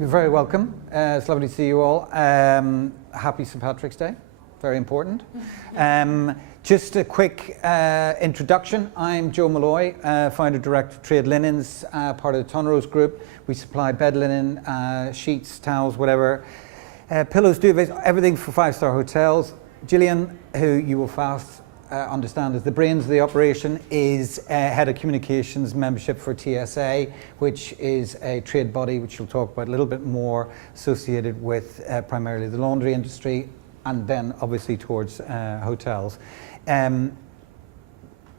You're very welcome. It's lovely to see you all. Happy St. Patrick's Day. Very important. Just a quick introduction. I'm Joe Molloy, founder director of Trade Linens, part of the Tonrose Group. We supply bed linen, sheets, towels, whatever, pillows, duvets, everything for five-star hotels. Gillian, who you will fast understand is the brains of the operation, is head of communications membership for TSA, which is a trade body which we'll talk about a little bit more, associated with primarily the laundry industry and then obviously towards hotels.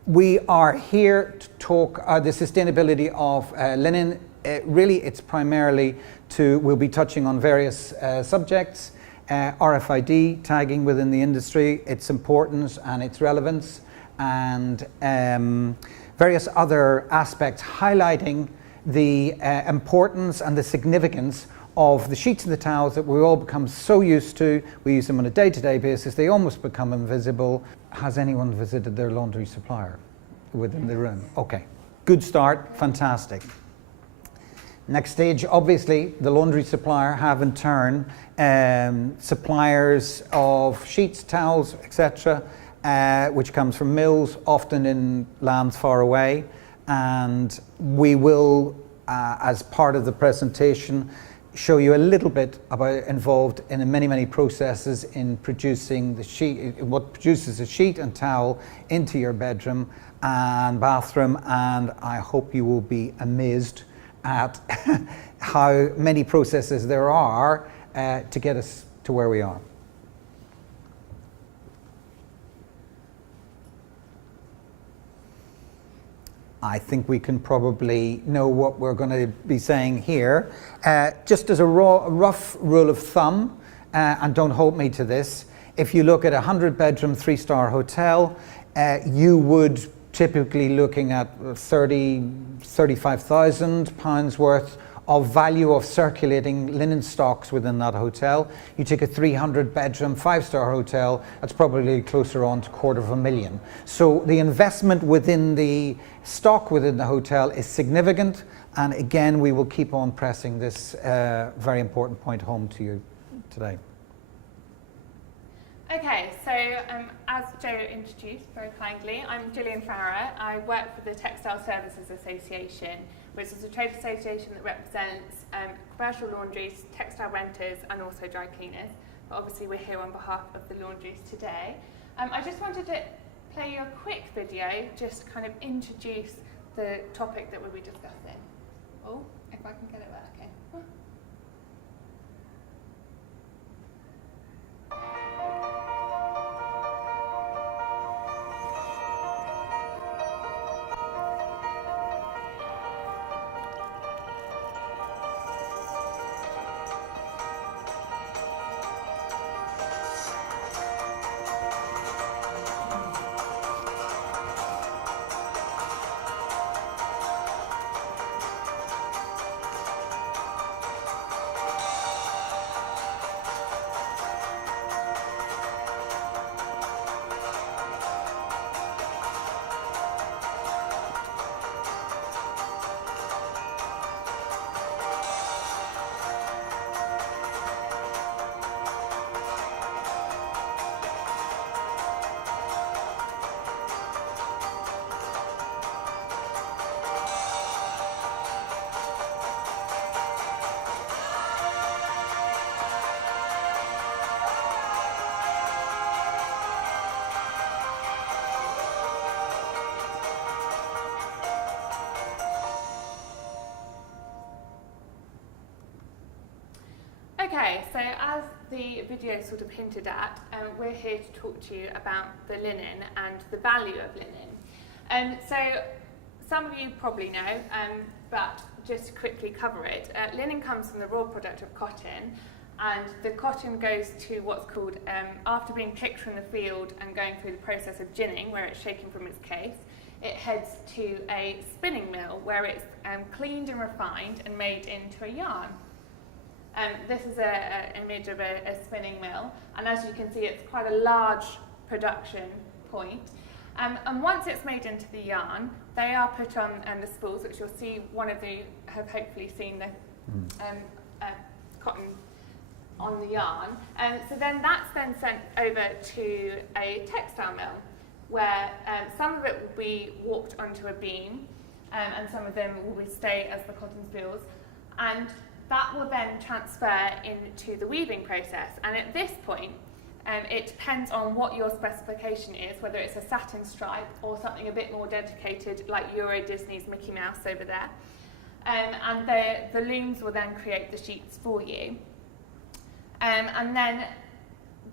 We are here to talk the sustainability of linen. Really, it's primarily we'll be touching on various subjects. RFID tagging within the industry, its importance and its relevance, and various other aspects highlighting the importance and the significance of the sheets and the towels that we all become so used to. We use them on a day-to-day basis. They almost become invisible. Has anyone visited their laundry supplier within the room? Okay, good start, fantastic. Next stage, obviously, the laundry supplier have in turn suppliers of sheets, towels, etc., which comes from mills, often in lands far away. And we will, as part of the presentation, show you a little bit about involved in many, many processes in producing the sheet, what produces a sheet and towel into your bedroom and bathroom. And I hope you will be amazed at how many processes there are to get us to where we are. I think we can probably know what we're going to be saying here. Just as a rough rule of thumb, and don't hold me to this, if you look at a 100-bedroom, 3-star hotel, you would typically looking at £35,000 worth of value of circulating linen stocks within that hotel. You take a 300-bedroom, 5-star hotel, that's probably closer on to £250,000. So the investment within the stock within the hotel is significant, and again, we will keep on pressing this very important point home to you today. Okay, so as Joe introduced very kindly, I'm Gillian Farrer. I work for the Textile Services Association, which is a trade association that represents commercial laundries, textile renters, and also dry cleaners. But obviously we're here on behalf of the laundries today. I just wanted to play you a quick video, just to kind of introduce the topic that we'll be discussing. Oh, if I can get it working. Okay, so as the video sort of hinted at, we're here to talk to you about the linen and the value of linen. So some of you probably know, but just to quickly cover it, linen comes from the raw product of cotton, and the cotton goes to what's called, after being picked from the field and going through the process of ginning, where it's shaken from its case, it heads to a spinning mill where it's cleaned and refined and made into a yarn. This is an image of a spinning mill, and as you can see, it's quite a large production point. And once it's made into the yarn, they are put on the spools, which you'll see. One of you have hopefully seen the cotton on the yarn. So then that's then sent over to a textile mill, where some of it will be warped onto a beam, and some of them will stay as the cotton spools, and that will then transfer into the weaving process. And at this point, it depends on what your specification is, whether it's a satin stripe or something a bit more dedicated, like Euro Disney's Mickey Mouse over there. And the looms will then create the sheets for you. And then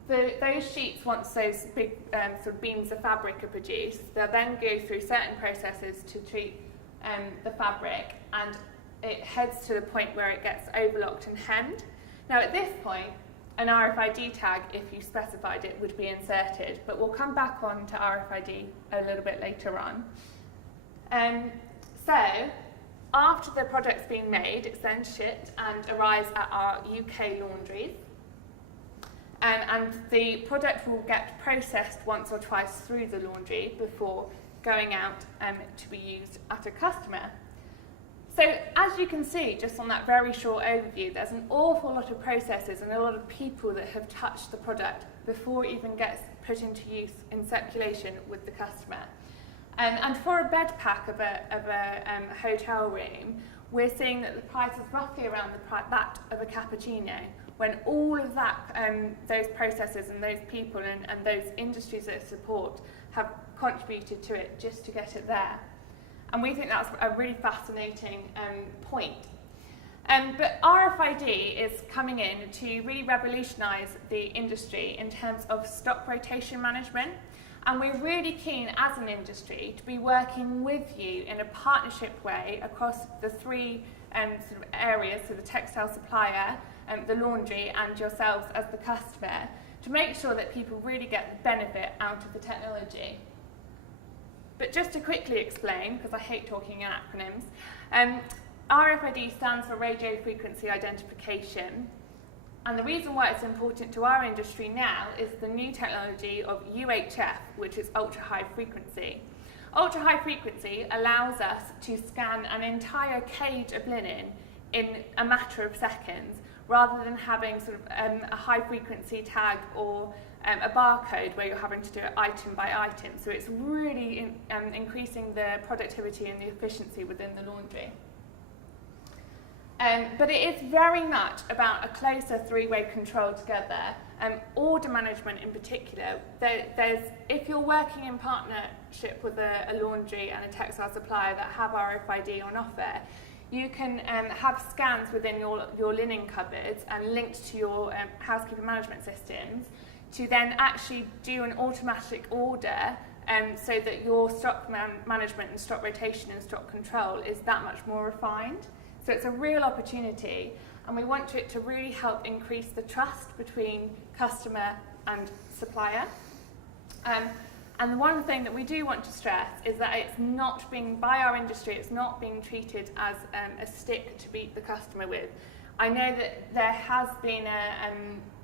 those sheets, once those big sort of beams of fabric are produced, they'll then go through certain processes to treat the fabric, and it heads to the point where it gets overlocked and hemmed. Now at this point, an RFID tag, if you specified it, would be inserted, but we'll come back on to RFID a little bit later on. So after the product's been made, it's then shipped and arrives at our UK laundries. And the product will get processed once or twice through the laundry before going out to be used at a customer. So as you can see, just on that very short overview, there's an awful lot of processes and a lot of people that have touched the product before it even gets put into use in circulation with the customer. And for a bed pack of a hotel room, we're seeing that the price is roughly around that of a cappuccino, when all of that, those processes and those people and those industries that it support have contributed to it just to get it there. And we think that's a really fascinating point. But RFID is coming in to really revolutionise the industry in terms of stock rotation management. And we're really keen as an industry to be working with you in a partnership way across the three sort of areas, so the textile supplier, the laundry and yourselves as the customer, to make sure that people really get the benefit out of the technology. But just to quickly explain, because I hate talking in acronyms, RFID stands for radio frequency identification, and the reason why it's important to our industry now is the new technology of UHF, which is ultra high frequency. Ultra high frequency allows us to scan an entire cage of linen in a matter of seconds, rather than having sort of a high frequency tag or a barcode where you're having to do it item by item. So it's really increasing the productivity and the efficiency within the laundry. But it is very much about a closer three-way control together. Order management in particular, if you're working in partnership with a laundry and a textile supplier that have RFID on offer, you can have scans within your linen cupboards and linked to your housekeeping management systems to then actually do an automatic order, so that your stock management and stock rotation and stock control is that much more refined. So it's a real opportunity, and we want it to really help increase the trust between customer and supplier. And the one thing that we do want to stress is that it's not being, by our industry, it's not being treated as a stick to beat the customer with. I know that there has been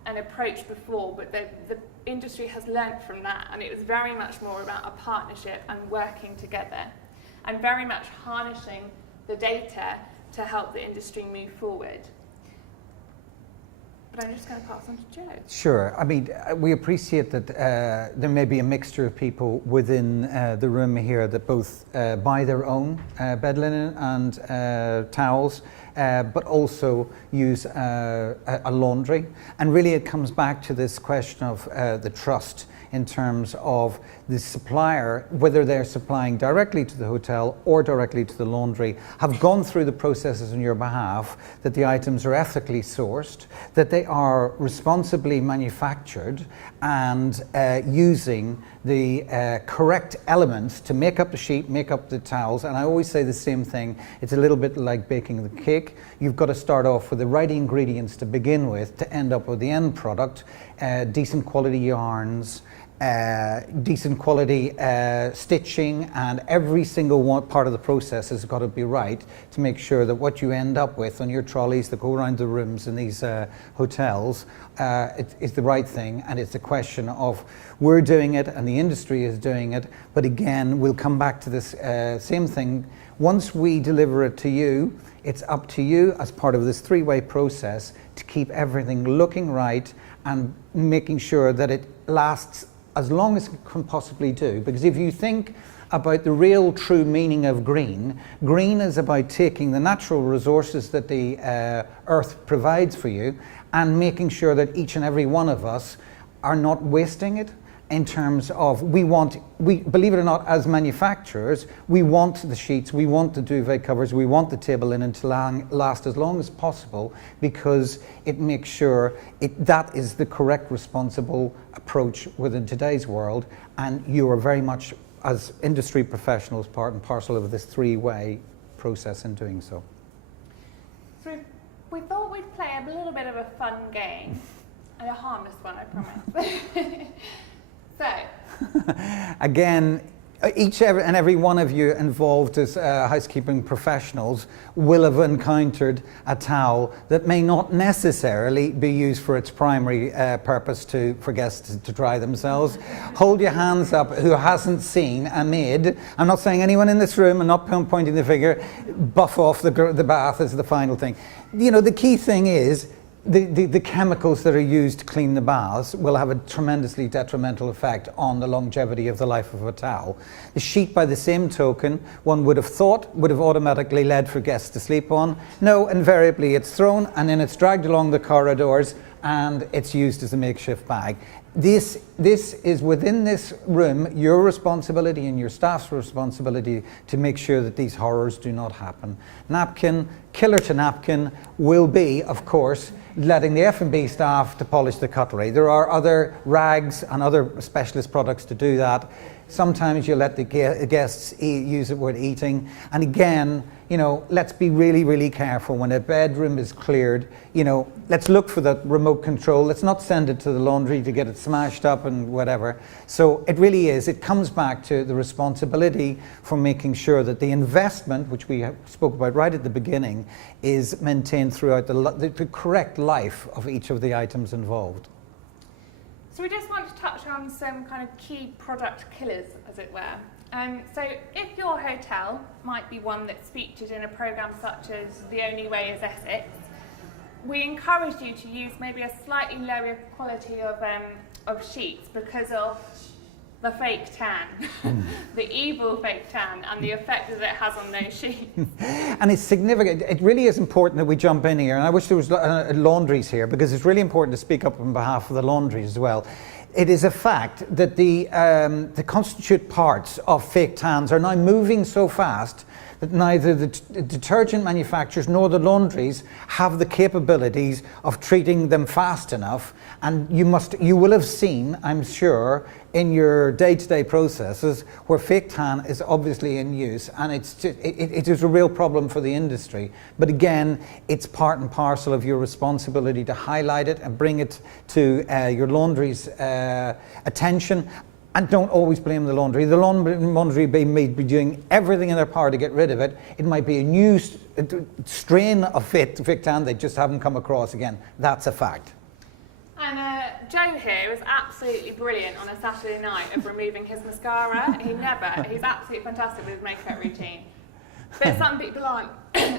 an approach before, but the industry has learnt from that, and it was very much more about a partnership and working together, and very much harnessing the data to help the industry move forward. But I'm just going to pass on to Joe. Sure. I mean, we appreciate that there may be a mixture of people within the room here that both buy their own bed linen and towels, but also use a laundry. And really it comes back to this question of the trust in terms of the supplier, whether they're supplying directly to the hotel or directly to the laundry, have gone through the processes on your behalf, that the items are ethically sourced, that they are responsibly manufactured, and using the correct elements to make up the sheet, make up the towels. And I always say the same thing, it's a little bit like baking the cake. You've got to start off with the right ingredients to begin with to end up with the end product, decent quality yarns, decent quality stitching, and every single one part of the process has got to be right to make sure that what you end up with on your trolleys that go around the rooms in these hotels is the right thing. And it's a question of we're doing it and the industry is doing it, but again we'll come back to this same thing. Once we deliver it to you, It's up to you as part of this three-way process to keep everything looking right and making sure that it lasts as long as it can possibly do. Because if you think about the real true meaning of green, green is about taking the natural resources that the earth provides for you and making sure that each and every one of us are not wasting it. In terms of, we believe it or not, as manufacturers, we want the sheets, we want the duvet covers, we want the table linen to last as long as possible, because it makes sure that is the correct, responsible approach within today's world, and you are very much, as industry professionals, part and parcel of this three-way process in doing so. So we thought we'd play a little bit of a fun game, and a harmless one, I promise. So, again, each and every one of you involved as housekeeping professionals will have encountered a towel that may not necessarily be used for its primary purpose for guests to dry themselves. Hold your hands up who hasn't seen a maid. I'm not saying anyone in this room, I'm not pointing the finger, buff off the bath is the final thing. You know, the key thing is, the chemicals that are used to clean the baths will have a tremendously detrimental effect on the longevity of the life of a towel. The sheet, by the same token, one would have thought would have automatically led for guests to sleep on. No, invariably it's thrown and then it's dragged along the corridors and it's used as a makeshift bag. This is, within this room, your responsibility and your staff's responsibility to make sure that these horrors do not happen. Napkin, killer to napkin, will be, of course, letting the F&B staff to polish the cutlery. There are other rags and other specialist products to do that. Sometimes you let the guests use the word eating. And again, you know, let's be really, really careful when a bedroom is cleared. You know, let's look for the remote control. Let's not send it to the laundry to get it smashed up and whatever. So it really is, it comes back to the responsibility for making sure that the investment, which we spoke about right at the beginning, is maintained throughout the correct life of each of the items involved. So we just want to touch on some kind of key product killers, as it were. So if your hotel might be one that's featured in a programme such as The Only Way is Essex, we encourage you to use maybe a slightly lower quality of sheets because of the fake tan, the evil fake tan, and the effect that it has on those sheets. And it's significant. It really is important that we jump in here, and I wish there was laundries here, because it's really important to speak up on behalf of the laundries as well. It is a fact that the constituent parts of fake tans are now moving so fast that neither the detergent manufacturers nor the laundries have the capabilities of treating them fast enough. And you will have seen, I'm sure, in your day-to-day processes where fake tan is obviously in use, and it is a real problem for the industry. But again, it's part and parcel of your responsibility to highlight it and bring it to your laundry's attention. And don't always blame the laundry. The laundry may be doing everything in their power to get rid of it. It might be a new strain of fake tan they just haven't come across again. That's a fact. And Joe here is absolutely brilliant on a Saturday night of removing his mascara. He's absolutely fantastic with his makeup routine. But some people aren't,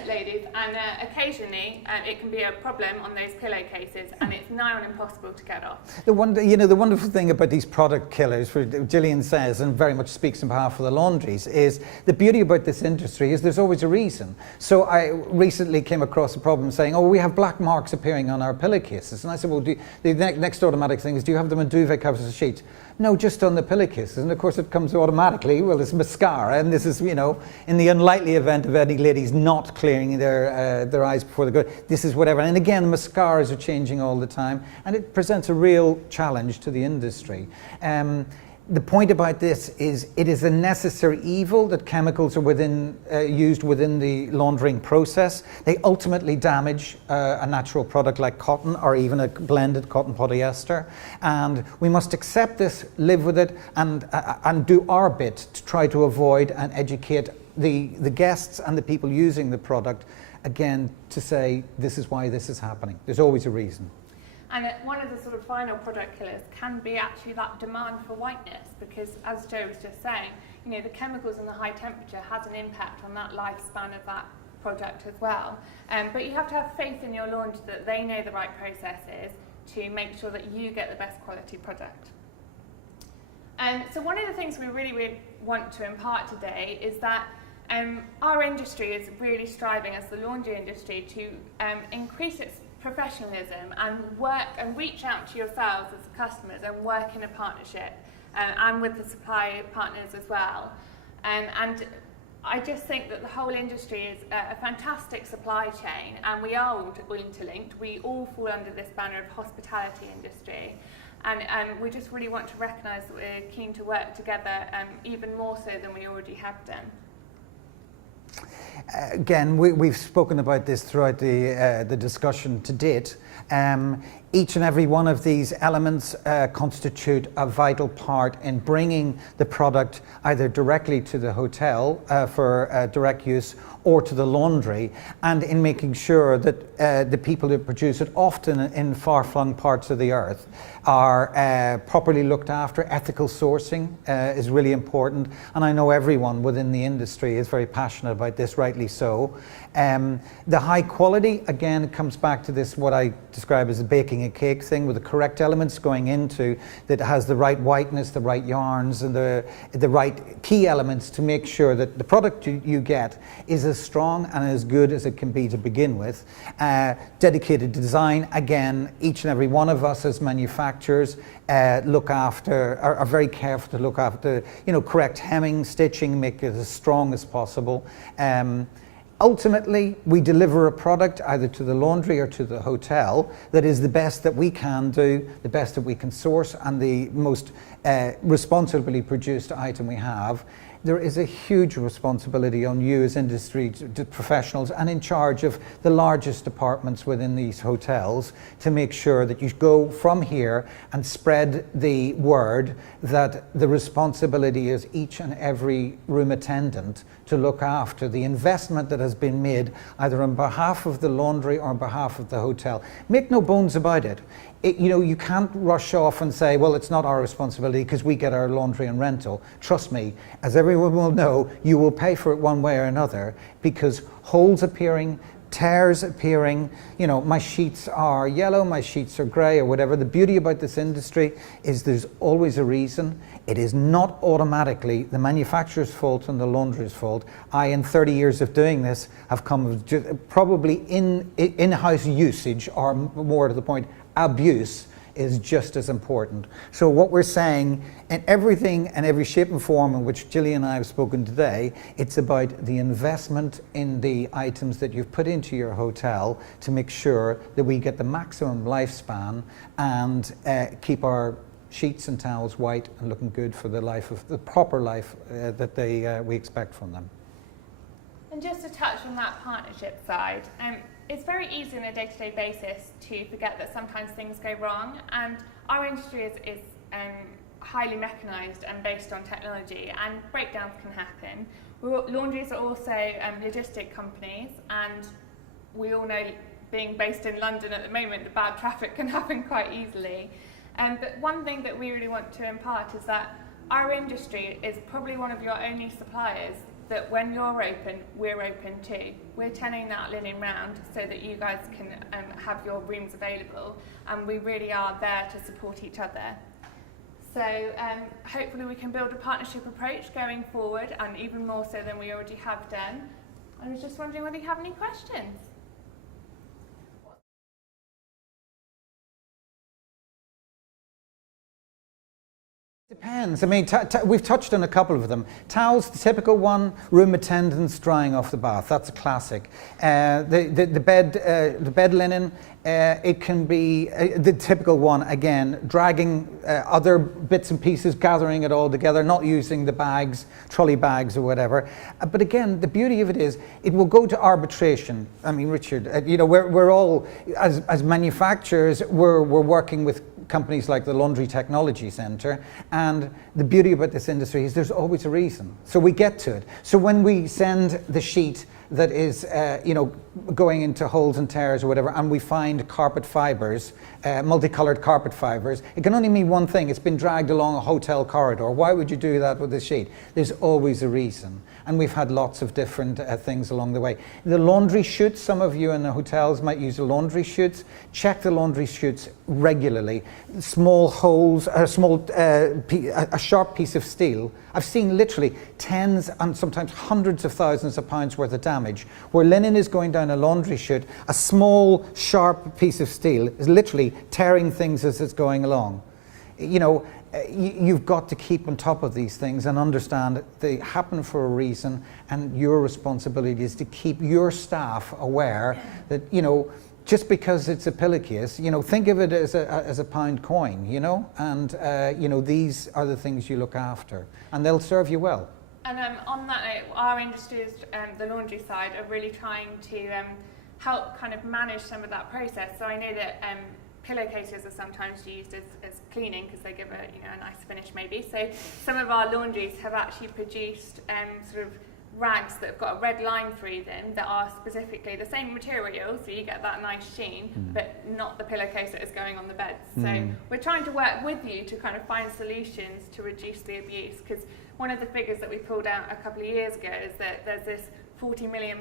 ladies, and occasionally it can be a problem on those pillowcases, and it's nigh on impossible to get off. The wonderful thing about these product killers, Gillian says, and very much speaks on behalf of the laundries, is the beauty about this industry is there's always a reason. So I recently came across a problem saying, oh, we have black marks appearing on our pillowcases. And I said, well, the next automatic thing is, do you have them in duvet covers and sheets? No, just on the pillowcases. And of course it comes automatically, well, it's mascara, and this is, you know, in the unlikely event of any ladies not clearing their eyes before they go, this is whatever. And again, mascaras are changing all the time, and it presents a real challenge to the industry. The point about this is it is a necessary evil that chemicals are used within the laundering process. They ultimately damage a natural product like cotton, or even a blended cotton polyester. And we must accept this, live with it, and do our bit to try to avoid and educate the guests and the people using the product, again, to say this is why this is happening. There's always a reason. And one of the sort of final product killers can be actually that demand for whiteness, because as Joe was just saying, you know, the chemicals and the high temperature has an impact on that lifespan of that product as well. But you have to have faith in your laundry that they know the right processes to make sure that you get the best quality product. So one of the things we really want to impart today is that our industry is really striving as the laundry industry to increase its professionalism and work and reach out to yourselves as customers and work in a partnership and with the supply partners as well. And I just think that the whole industry is a fantastic supply chain, and we are all interlinked. We all fall under this banner of hospitality industry. And we just really want to recognise that we're keen to work together even more so than we already have done. Again, we've spoken about this throughout the discussion to date. Each and every one of these elements constitute a vital part in bringing the product either directly to the hotel for direct use or to the laundry, and in making sure that the people who produce it, often in far-flung parts of the earth, are properly looked after. Ethical sourcing is really important, and I know everyone within the industry is very passionate about this, rightly so. The high quality, again, comes back to this, what I describe as a baking a cake thing, with the correct elements going into, that has the right whiteness, the right yarns, and the right key elements to make sure that the product you get is as strong and as good as it can be to begin with. Dedicated design, again, each and every one of us as manufacturers look after, are very careful to look after, correct hemming, stitching, make it as strong as possible. Ultimately, we deliver a product either to the laundry or to the hotel that is the best that we can do, the best that we can source, and the most responsibly produced item we have. There is a huge responsibility on you as industry professionals and in charge of the largest departments within these hotels to make sure that you go from here and spread the word that the responsibility is each and every room attendant to look after the investment that has been made either on behalf of the laundry or on behalf of the hotel. Make no bones about it. You can't rush off and say, well, it's not our responsibility because we get our laundry and rental. Trust me, as everyone will know, you will pay for it one way or another, because holes appearing, tears appearing, my sheets are yellow, my sheets are grey, or whatever. The beauty about this industry is there's always a reason. It is not automatically the manufacturer's fault and the laundry's fault. I, in 30 years of doing this, have come probably in-house usage, or more to the point, abuse is just as important. So what we're saying, in everything and every shape and form in which Gillian and I have spoken today, it's about the investment in the items that you've put into your hotel to make sure that we get the maximum lifespan and keep our sheets and towels white and looking good for the proper life that we expect from them. And just to touch on that partnership side, it's very easy on a day-to-day basis to forget that sometimes things go wrong, and our industry is highly mechanised and based on technology, and breakdowns can happen. Laundries are also logistic companies, and we all know, being based in London at the moment, the bad traffic can happen quite easily. But one thing that we really want to impart is that our industry is probably one of your only suppliers that when you're open, we're open too. We're turning that linen round so that you guys can have your rooms available, and we really are there to support each other. So hopefully we can build a partnership approach going forward, and even more so than we already have done. I was just wondering whether you have any questions. Depends. I mean, we've touched on a couple of them. Towels, the typical one, room attendants drying off the bath. That's a classic. The bed linen, it can be the typical one, again, dragging other bits and pieces, gathering it all together, not using the bags, trolley bags or whatever. But again, the beauty of it is it will go to arbitration. I mean, Richard, we're all, as manufacturers, we're working with companies like the Laundry Technology Centre, and the beauty about this industry is there's always a reason. So we get to it. So when we send the sheet that is going into holes and tears or whatever, and we find carpet fibres, multicolored carpet fibres, it can only mean one thing: it's been dragged along a hotel corridor. Why would you do that with a sheet? There's always a reason. and we've had lots of different things along the way. The laundry chutes, some of you in the hotels might use the laundry chutes. Check the laundry chutes regularly. Small holes, a sharp piece of steel. I've seen literally tens and sometimes hundreds of thousands of pounds worth of damage. Where linen is going down a laundry chute, a small sharp piece of steel is literally tearing things as it's going along. You know, you've got to keep on top of these things and understand that they happen for a reason, and your responsibility is to keep your staff aware that, you know, just because it's a pillowcase, you know, think of it as a pound coin, you know, and you know, these are the things you look after, and they'll serve you well. And on that note, our industries, the laundry side, are really trying to help kind of manage some of that process. So I know that pillowcases are sometimes used as cleaning because they give a nice finish maybe. So some of our laundries have actually produced sort of rags that have got a red line through them that are specifically the same material, so you get that nice sheen, but not the pillowcase that is going on the beds. So we're trying to work with you to kind of find solutions to reduce the abuse, because one of the figures that we pulled out a couple of years ago is that there's this £40 million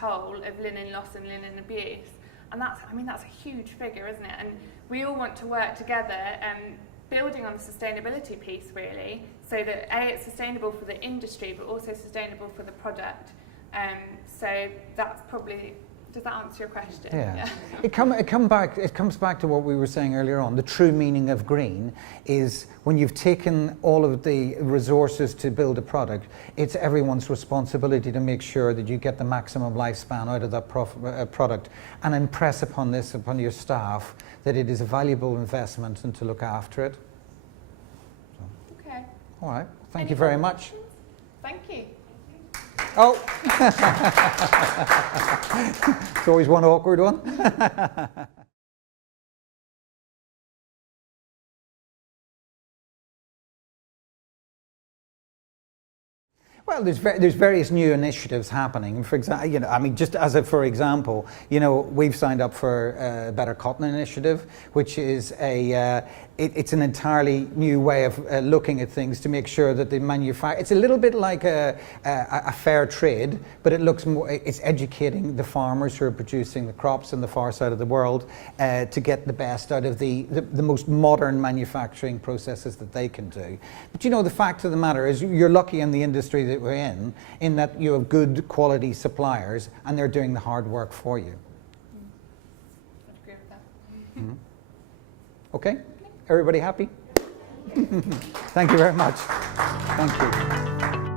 hole of linen loss and linen abuse. And that's a huge figure, isn't it? And we all want to work together, building on the sustainability piece really, so that A, it's sustainable for the industry, but also sustainable for the product. So that's probably, does that answer your question? Yeah. It comes back to what we were saying earlier on. The true meaning of green is when you've taken all of the resources to build a product, it's everyone's responsibility to make sure that you get the maximum lifespan out of that product, and impress upon your staff that it is a valuable investment and to look after it. So. Okay. All right. Thank you very much. Thank you. Oh, it's always one awkward one. Well, there's various new initiatives happening. For example, you know, I mean, just as a for example, you know, we've signed up for a Better Cotton Initiative, which is it's an entirely new way of looking at things to make sure that the manufacturer. It's a little bit like a fair trade, but it looks more. It's educating the farmers who are producing the crops in the far side of the world to get the best out of the most modern manufacturing processes that they can do. But you know, the fact of the matter is, you're lucky in the industry that we're in that you have good quality suppliers and they're doing the hard work for you. I'd agree with that. Mm-hmm. Okay, everybody happy? Thank you very much. Thank you.